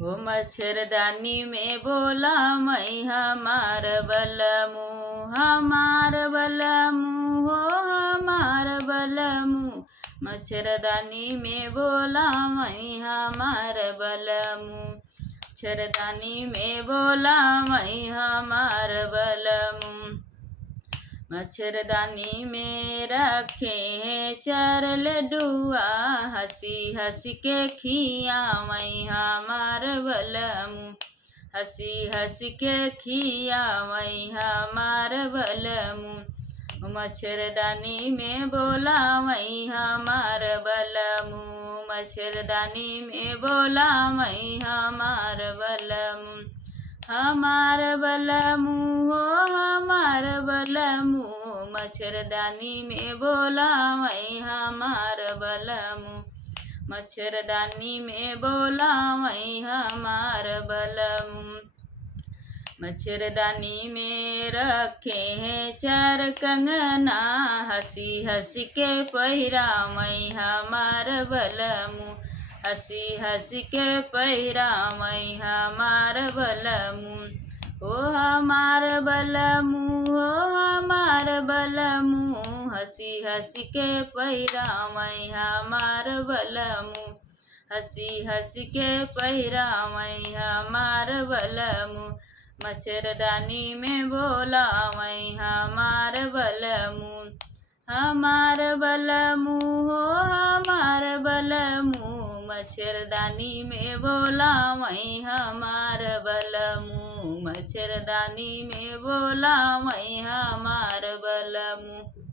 हो मच्छरदानी में बोला मैं हमार बलमू, हमार बलमू हो हमार बलमू। मच्छरदानी में बोला मैं हमार बलमू, मच्छरदानी में बोला मैं हमार बलमू। मच्छरदानी में रखे हैं चार लड्डुआ, हंसी हंसी के खिया मैं हमार बलमू, हंसी हंसी के खिया मैं हमार बलमू। मच्छरदानी में बोला मैं हमार बलमू, मच्छरदानी में बोला मैं हमार बलमू, हमार बलमू हो हमार बलमू। मच्छरदानी में बोला मैं हमार बलमू, मच्छरदानी में बोला मैं हमार बलमू। मच्छरदानी में रखे हैं चार कंगना, हंसी हंसी के पहिरा मैं हमार बलमू, हंसी हंसी के पहिरा मैं हमार बलमू। ओ हमार बलमू हो हमार बलमू, हंसी हंसी के पहिरा मैं हमार बलमू, हंसी हंसी के पहिरा मैं हमार बलमू। मच्छरदानी में बोला मैं हमार बलमू, हमार बलमू हो हमार बलमू। मच्छरदानी में बोला मैं हमार बलमू, मच्छरदानी में बोला मैं हमार बलमू।